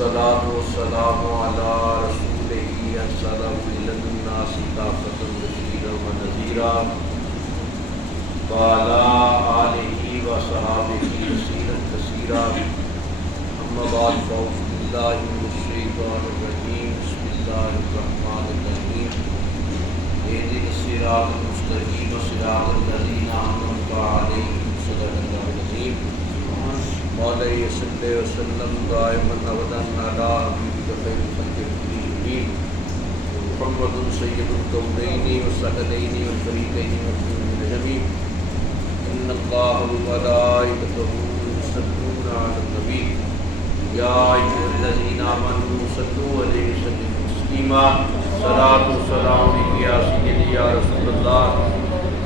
والصلاة والسلام على رسوله أرسله إلى الناس كافة بشيرا ونذيرا وعلى آله وصحبه وسلم كثيرا أما بعد فأعوذ بالله من الشيطان الرجيم بسم الله الرحمن الرحيم اهدنا الصراط المستقيم صراط الذين أنعمت عليهم صدق الله العظيم علیہ وسلم دائما ابدا على حبیبک خیر الخلق اجمعین محمد سید الکونین والثقلین والفریقین والنجمین ان اللہ وملائکتہ یصلون علی النبی یا ایھا الذین آمنوا صلوا علیہ وسلموا تسلیما صلاۃ و سلام علیک یا سیدی یا رسول اللہ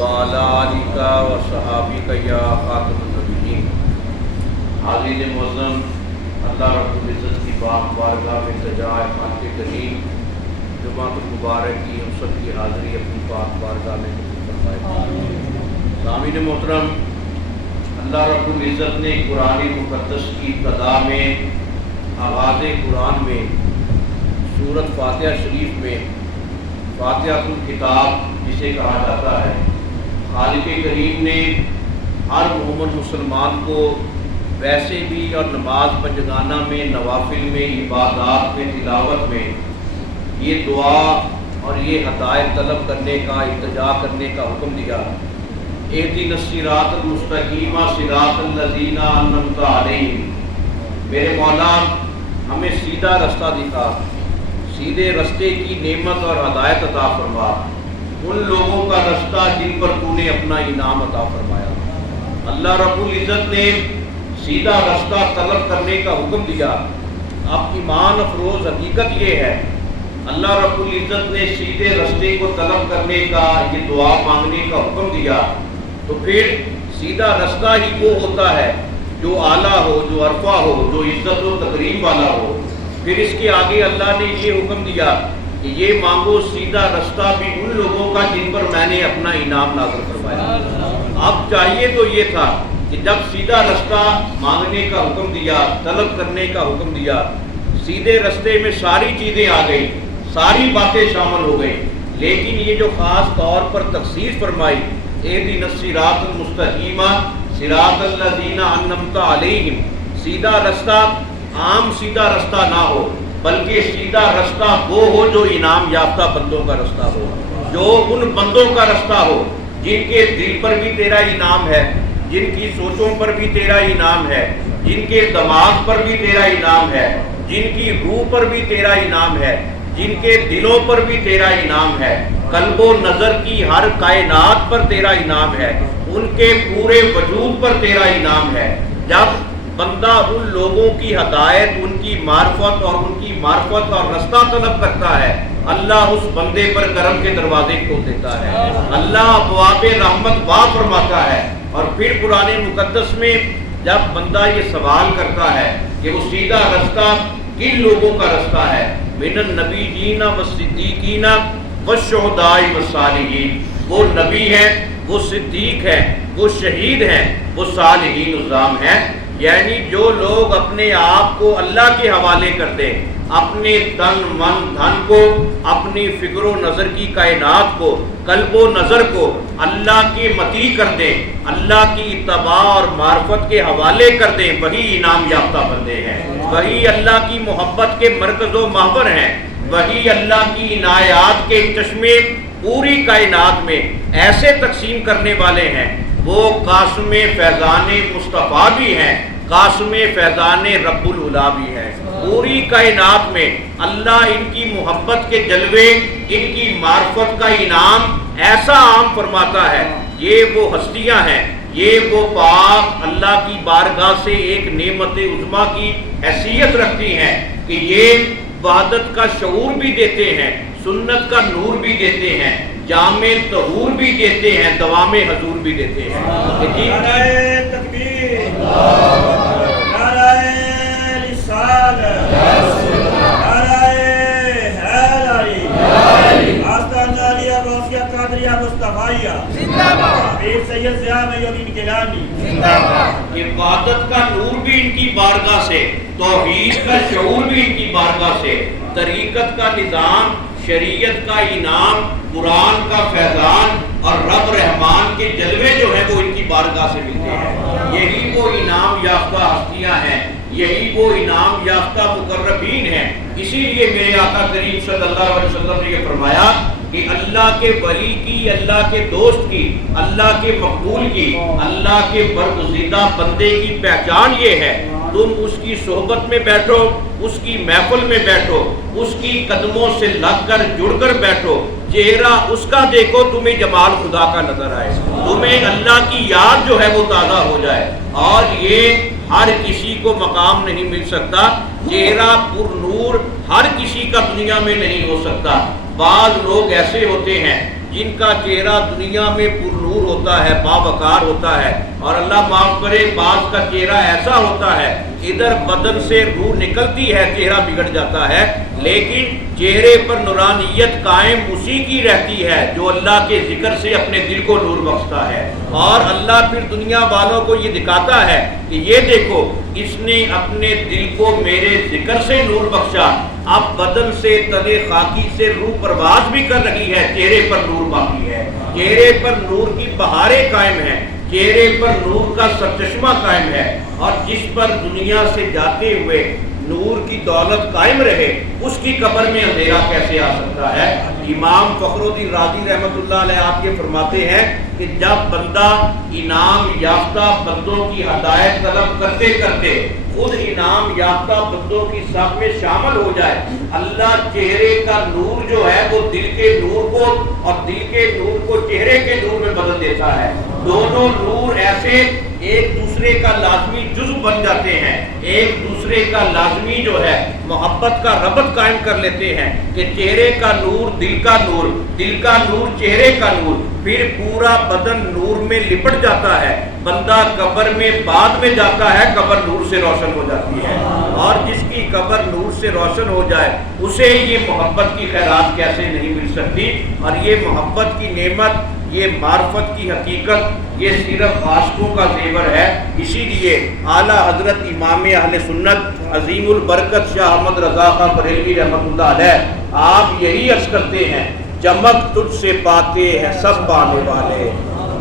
وعلی آلک وصحابک یا خاتم النبیین۔ حاضرین معظم، اللہ رب العزت کی پاک بارگاہ میں سجائے خالق کریم جمعہ المبارک کی ہم سب کی حاضری اپنی پاک بارگاہ میں قبول فرمائے۔ سامعین محترم، اللہ رب العزت نے قرآن مقدس کی ابتدا میں آغاز قرآن میں سورۃ فاتحہ شریف میں فاتحۃ الکتاب جسے کہا جاتا ہے، خالق کریم نے ہر مومن مسلمان کو ویسے بھی اور نماز پنجگانہ میں، نوافل میں، عبادات میں، تلاوت میں یہ دعا اور یہ ہدایت طلب کرنے کا، التجا کرنے کا حکم دیا۔ اہدنا الصراط المستقیم صراط الذین انعمت علیہم، میرے مولا ہمیں سیدھا رستہ دکھا، سیدھے رستے کی نعمت اور ہدایت عطا فرما، ان لوگوں کا رستہ جن پر تو نے اپنا انعام عطا فرمایا۔ اللہ رب العزت نے سیدھا رستہ طلب کرنے کا حکم دیا۔ اب ایمان افروز حقیقت یہ ہے، اللہ رب العزت نے سیدھے رستے کو طلب کرنے کا، یہ دعا مانگنے کا حکم دیا، تو پھر سیدھا رستہ ہی وہ ہوتا ہے جو اعلیٰ ہو، جو عرفہ ہو، جو عزت و تکریم والا ہو۔ پھر اس کے آگے اللہ نے یہ حکم دیا کہ یہ مانگو سیدھا رستہ بھی ان لوگوں کا جن پر میں نے اپنا انعام نازل فرمایا۔ اب چاہیے تو یہ تھا کہ جب سیدھا رستہ مانگنے کا حکم دیا، طلب کرنے کا حکم دیا، سیدھے رستے میں ساری چیزیں آ گئی، ساری باتیں شامل ہو گئی، لیکن یہ جو خاص طور پر تخصیص فرمائی، اہدنا الصراط المستقیم صراط الذین انعمت علیہم، سیدھا رستہ عام سیدھا رستہ نہ ہو، بلکہ سیدھا رستہ وہ ہو جو انعام یافتہ بندوں کا رستہ ہو، جو ان بندوں کا رستہ ہو جن کے دل پر بھی تیرا انعام ہے، جن کی سوچوں پر بھی تیرا انعام ہے، جن کے دماغ پر بھی تیرا انعام ہے، جن کی روح پر بھی تیرا انعام ہے، جن کے دلوں پر بھی تیرا انعام ہے، قلب و نظر کی ہر کائنات پر تیرا انعام ہے، ان کے پورے وجود پر تیرا انعام ہے۔ جب بندہ ان لوگوں کی ہدایت، ان کی معرفت اور رستہ طلب کرتا ہے، اللہ اس بندے پر کرم کے دروازے کھول دیتا ہے، اللہ ابواب رحمت وا فرماتا ہے۔ اور پھر قرآن مقدس میں جب بندہ یہ سوال کرتا ہے کہ وہ سیدھا رستہ کن لوگوں کا رستہ ہے، من النبیین والصدیقین والشہداء والصالحین، وہ نبی ہیں، وہ صدیق ہیں، وہ شہید ہیں، وہ صالحین عظام ہیں، یعنی جو لوگ اپنے آپ کو اللہ کے حوالے کر دیں، اپنے تن من دھن کو، اپنی فکر و نظر کی کائنات کو، قلب و نظر کو اللہ کے مطیع کر دیں، اللہ کی اتباع اور معرفت کے حوالے کر دیں، وہی انعام یافتہ بندے ہیں، وہی اللہ کی محبت کے مرکز و محور ہیں، وہی اللہ کی عنایات کے چشمے پوری کائنات میں ایسے تقسیم کرنے والے ہیں۔ وہ قاسم فیضان مصطفیٰ بھی ہیں، قاسم فیضان رب العلا بھی ہیں۔ پوری کائنات میں اللہ ان کی محبت کے جلوے، ان کی معرفت کا انعام ایسا عام فرماتا ہے۔ یہ وہ ہستیاں ہیں، یہ وہ پاک اللہ کی بارگاہ سے ایک نعمت عظمیٰ کی حیثیت رکھتی ہیں کہ یہ وحدت کا شعور بھی دیتے ہیں، سنت کا نور بھی دیتے ہیں، جامع طہور بھی دیتے ہیں، دوام حضور بھی دیتے ہیں۔ نعرہ تکبیر، نعرہ رسالت، نعرہ حیدری، آستانہ علیہ غوثیہ قادریہ مصطفیہ، پیر سید ضیاء الدین گیلانی، یہ وحدت کا نور بھی ان کی بارگاہ سے، توحید کا شعور بھی ان کی بارگاہ سے، طریقت کا نظام، شریعت کا انعام، قرآن کا فیضان اور رب رحمان کے جلوے جو ہیں وہ ان کی بارگاہ سے ملتے ہیں۔ یہی وہ انعام یافتہ ہستیاں ہیں، یہی وہ انعام یافتہ مقربین ہیں۔ اسی لیے میرے آقا کریم صلی اللہ علیہ وسلم نے یہ فرمایا کہ اللہ کے ولی کی، اللہ کے دوست کی، اللہ کے مقبول کی، اللہ کے برگزیدہ بندے کی پہچان یہ ہے، تم اس کی صحبت میں بیٹھو، اس کی محفل میں بیٹھو، اس کی قدموں سے لگ کر جڑ کر بیٹھو، چہرہ اس کا دیکھو، تمہیں جمال خدا کا نظر آئے، تمہیں اللہ کی یاد جو ہے وہ تازہ ہو جائے۔ اور یہ ہر کسی کو مقام نہیں مل سکتا، چہرہ پر نور ہر کسی کا دنیا میں نہیں ہو سکتا۔ بعض لوگ ایسے ہوتے ہیں جن کا چہرہ دنیا میں پر نور ہوتا ہے، باوقار ہوتا ہے، اور اللہ معاف کرے بعض کا چہرہ ایسا ہوتا ہے ادھر بدن سے روح نکلتی ہے، چہرہ بگڑ جاتا ہے، لیکن چہرے پر نورانیت قائم اسی کی رہتی ہے جو اللہ کے ذکر سے اپنے دل کو نور بخشتا ہے۔ اور اللہ پھر دنیا والوں کو یہ دکھاتا ہے کہ یہ دیکھو اس نے اپنے دل کو میرے ذکر سے نور بخشا، اب بدن سے تلے خاکی سے روح پرواز بھی کر رہی ہے، چہرے پر نور باقی ہے، چہرے پر نور کی بہاریں قائم ہیں، چہرے پر نور کا سرچشمہ قائم ہے، اور جس پر دنیا سے جاتے ہوئے نور کی دولت قائم رہے اس کی قبر میں اندھیرا کیسے آ سکتا ہے؟ امام فخر الدین رازی رحمۃ اللہ علیہ آپ یہ فرماتے ہیں کہ جب بندہ انعام یافتہ بندوں کی ہدایت طلب کرتے کرتے خود انعام یافتہ بندوں کی صف میں شامل ہو جائے، اللہ چہرے کا نور جو ہے وہ دل کے نور کو اور دل کے نور کو چہرے کے نور میں بدل دیتا ہے۔ دونوں نور ایسے ایک دوسرے کا لازمی جزو بن جاتے ہیں، ایک دوسرے کا لازمی جو ہے محبت کا ربط قائم کر لیتے ہیں کہ چہرے کا نور دل کا نور، دل کا نور چہرے کا نور، پھر پورا بدن نور میں لپٹ جاتا ہے، بندہ قبر میں بعد میں جاتا ہے، قبر نور سے روشن ہو جاتی ہے۔ اور جس کی قبر نور سے روشن ہو جائے اسے یہ محبت کی خیرات کیسے نہیں مل سکتی؟ اور یہ محبت کی نعمت، یہ معرفت کی حقیقت، یہ صرف عاشقوں کا زیور ہے۔ اسی لیے اعلیٰ حضرت امام اہل سنت عظیم البرکت شاہ احمد رضا خان بریلوی رحمۃ اللہ علیہ آپ یہی عرض کرتے ہیں، چمک تجھ سے پاتے ہیں سب پانے والے،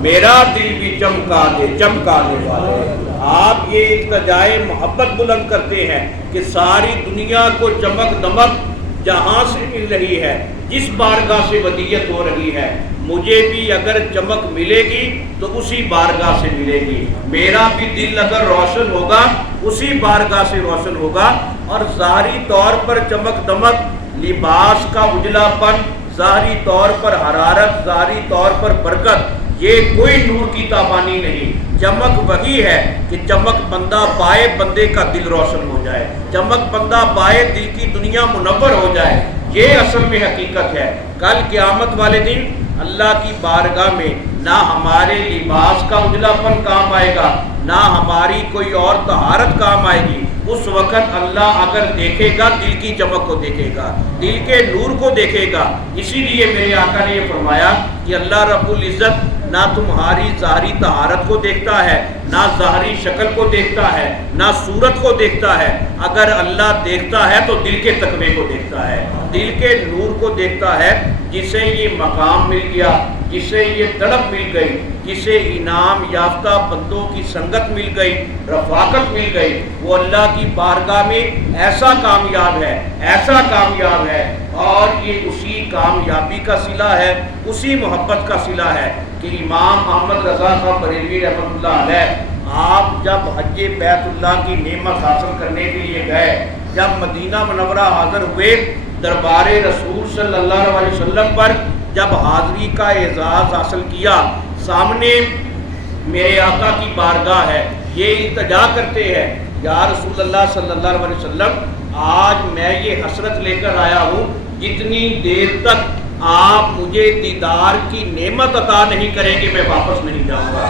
میرا دل بھی چمکا دے چمکانے والے۔ آپ یہ التجائے محبت بلند کرتے ہیں کہ ساری دنیا کو چمک دمک جہاں سے مل رہی ہے، جس بارگاہ سے ودیعت ہو رہی ہے، مجھے بھی اگر چمک ملے گی تو اسی بارگاہ سے ملے گی، میرا بھی دل اگر روشن ہوگا اسی بارگاہ سے روشن ہوگا۔ اور ظاہری طور پر چمک دمک، لباس کا اجلا پن، ظاہری طور پر حرارت، ظاہری طور پر برکت، یہ کوئی نور کی تابانی نہیں۔ چمک وہی ہے کہ چمک بندہ پائے، بندے کا دل روشن ہو جائے، چمک بندہ پائے، دل کی دنیا منور ہو جائے، یہ اصل میں حقیقت ہے۔ کل قیامت والے دن اللہ کی بارگاہ میں نہ ہمارے لباس کا اجلا پن کام آئے گا، نہ ہماری کوئی اور طہارت کام آئے گی۔ اس وقت اللہ اگر دیکھے گا دل کی چمک کو دیکھے گا، دل کے نور کو دیکھے گا۔ اسی لیے میرے آقا نے یہ فرمایا کہ اللہ رب العزت نہ تمہاری ظاہری طہارت کو دیکھتا ہے، نہ ظاہری شکل کو دیکھتا ہے، نہ صورت کو دیکھتا ہے، اگر اللہ دیکھتا ہے تو دل کے تقوی کو دیکھتا ہے، دل کے نور کو دیکھتا ہے۔ جسے یہ مقام مل گیا، جسے یہ تڑپ مل گئی، جسے انعام یافتہ بندوں کی سنگت مل گئی، رفاقت مل گئی، وہ اللہ کی بارگاہ میں ایسا کامیاب ہے، ایسا کامیاب ہے۔ اور یہ اسی کامیابی کا صلہ ہے، اسی محبت کا صلہ ہے کہ امام احمد رضا خان بریلوی رحمۃ اللہ علیہ آپ جب حج بیت اللہ کی نعمت حاصل کرنے کے لیے گئے، جب مدینہ منورہ حاضر ہوئے، دربار رسول صلی اللہ علیہ وسلم پر جب حاضری کا اعزاز حاصل کیا، سامنے میرے آقا کی بارگاہ ہے، یہ التجا کرتے ہیں، یا رسول اللہ صلی اللہ علیہ وسلم آج میں یہ حسرت لے کر آیا ہوں، جتنی دیر تک آپ مجھے دیدار کی نعمت عطا نہیں کریں گے میں واپس نہیں جاؤں گا۔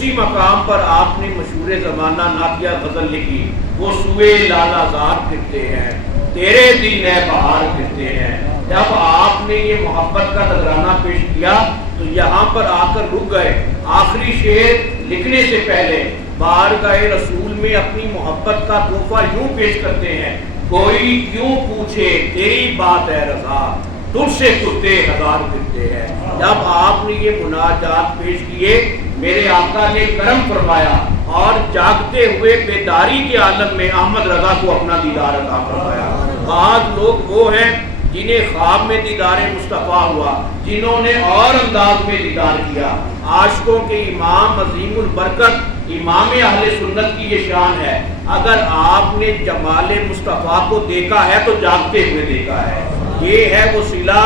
اسی مقام پر آپ نے مشہور زمانہ نعتیہ غزل لکھی، وہ سوئے لالا زار پھرتے ہیں، تیرے دل نئے بہار پھرتے ہیں۔ جب آپ نے یہ محبت کا نذرانہ پیش کیا تو یہاں پر آ کر رک گئے۔ آخری شعر لکھنے سے پہلے بارگاہ رسول میں اپنی محبت کا تحفہ یوں پیش کرتے ہیں، کوئی کیوں پوچھے تیری بات ہے رضا، تجھ سے کتے ہزار پھرتے ہیں۔ جب آپ نے یہ مناجات پیش کیے، میرے آقا نے کرم فرمایا اور جاگتے ہوئے بیداری کے عالم میں احمد رضا کو اپنا دیدار عطا فرمایا۔ بعض لوگ وہ ہیں جنہیں خواب میں دیدار مصطفیٰ ہوا، جنہوں نے اور انداز میں دیدار کیا۔ عاشقوں کے امام عظیم البرکت امام اہل سنت کی یہ شان ہے، اگر آپ نے جمال مصطفیٰ کو دیکھا ہے تو جاگتے ہوئے دیکھا ہے۔ یہ ہے وہ صلہ،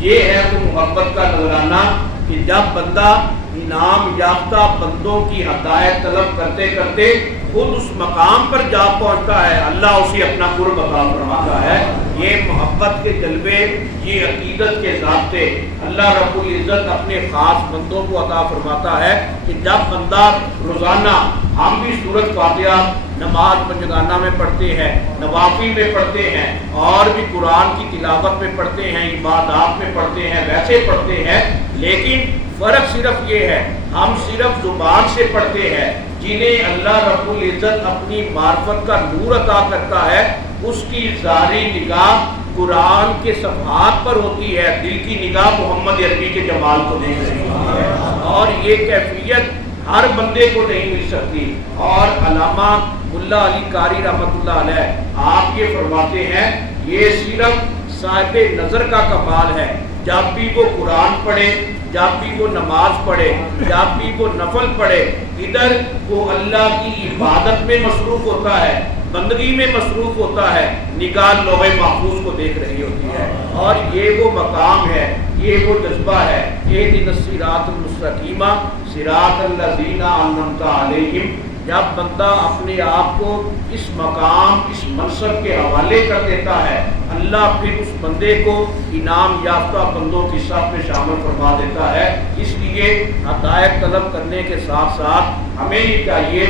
یہ ہے وہ محبت کا نذرانہ کہ جب بندہ انعام یافتہ بندوں کی ہدایت طلب کرتے کرتے خود اس مقام پر جا پہنچتا ہے، اللہ اسے اپنا قرب عطا فرماتا ہے۔ یہ محبت کے جلوے، یہ عقیدت کے ضابطے اللہ رب العزت اپنے خاص بندوں کو عطا فرماتا ہے کہ جب بندہ روزانہ، ہم بھی سورۃ فاتحہ نماز پنجگانہ میں پڑھتے ہیں، نوافل میں پڑھتے ہیں، اور بھی قرآن کی تلاوت میں پڑھتے ہیں، عبادات میں پڑھتے ہیں، ویسے پڑھتے ہیں، لیکن فرق صرف یہ ہے ہم صرف زبان سے پڑھتے ہیں۔ جنہیں اللہ رب العزت اپنی معرفت کا نور عطا کرتا ہے، اس کی ظاہری نگاہ قرآن کے صفحات پر ہوتی ہے، دل کی نگاہ محمد عربی کے جمال کو دیکھ رہی ہوتی ہے، اور یہ کیفیت ہر بندے کو نہیں مل سکتی۔ اور علامہ ملا علی قاری رحمۃ اللہ علیہ آپ یہ فرماتے ہیں، یہ صرف صاحب نظر کا کمال ہے، جب بھی وہ قرآن پڑھے، جب بھی وہ نماز پڑھے، جب بھی وہ نفل پڑھے، ادھر وہ اللہ کی عبادت میں مصروف ہوتا ہے، بندگی میں مصروف ہوتا ہے، نگاہ لوح محفوظ کو دیکھ رہی ہوتی ہے۔ اور یہ وہ مقام ہے، یہ وہ جذبہ ہے، اہدنا الصراط المستقیم صراط الذین انعمت علیہم۔ جب بندہ اپنے آپ کو اس مقام، اس منصب کے حوالے کر دیتا ہے، اللہ پھر اس بندے کو انعام یافتہ بندوں کی صف میں شامل فرما دیتا ہے۔ اس لیے ہدایت طلب کرنے کے ساتھ ساتھ ہمیں یہ چاہیے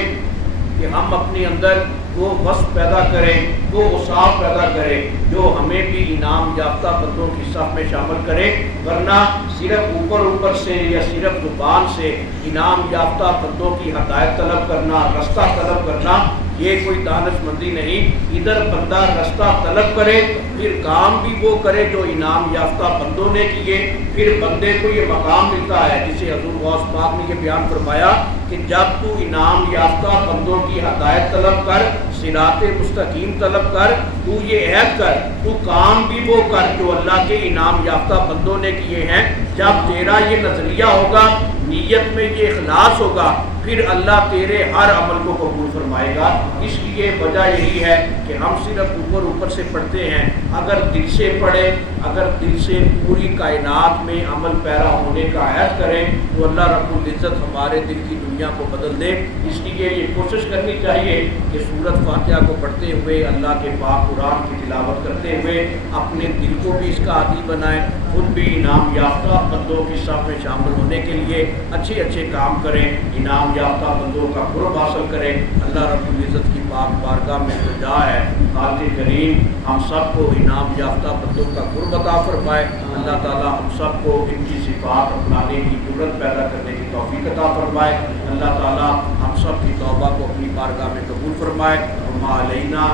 کہ ہم اپنے اندر وہ وصف پیدا کریں، وہ اوصاف پیدا کریں جو ہمیں بھی انعام یافتہ بندوں کی صف میں شامل کرے، ورنہ صرف اوپر سے یا صرف زبان سے انعام یافتہ بندوں کی ہدایت طلب کرنا، رستہ طلب کرنا، یہ کوئی دانش مندی نہیں۔ ادھر بندہ رستہ طلب کرے، پھر کام بھی وہ کرے جو انعام یافتہ بندوں نے کیے، پھر بندے کو یہ مقام ملتا ہے جسے حضور غوث پاک نے یہ بیان فرمایا کہ جب تو انعام یافتہ بندوں کی ہدایت طلب کر، صراط مستقیم طلب کر، تو یہ عہد کر، تو کام بھی وہ کر جو اللہ کے انعام یافتہ بندوں نے کیے ہیں۔ جب تیرا یہ نظریہ ہوگا، نیت میں یہ اخلاص ہوگا، پھر اللہ تیرے ہر عمل کو قبول فرمائے گا۔ اس لیے وجہ یہی ہے کہ ہم صرف اوپر سے پڑھتے ہیں، اگر دل سے پڑھیں، اگر دل سے پوری کائنات میں عمل پیرا ہونے کا عہد کریں تو اللہ رب العزت ہمارے دل کی دنیا کو بدل دے۔ اس لیے یہ کوشش کرنی چاہیے کہ سورۃ فاتحہ کو پڑھتے ہوئے، اللہ کے پاک قرآن کی تلاوت کرتے ہوئے اپنے دل کو بھی اس کا عادی بنائیں، خود بھی انعام یافتہ بندوں کی صف میں شامل ہونے کے لیے اچھے اچھے کام کریں، انعام یافتہ بندوں کا قرب حاصل کریں۔ اللہ رب العزت کی پاک بارگاہ میں التجا ہے، خالق کریم ہم سب کو انعام یافتہ بندوں کا قرب عطا فرمائے۔ اللہ تعالی ہم سب کو ان کی صفات اپنانے کی جرأت پیدا کرنے کی توفیق عطا فرمائے۔ اللہ تعالی ہم سب کی توبہ کو اپنی بارگاہ میں قبول فرمائے۔ وما علینا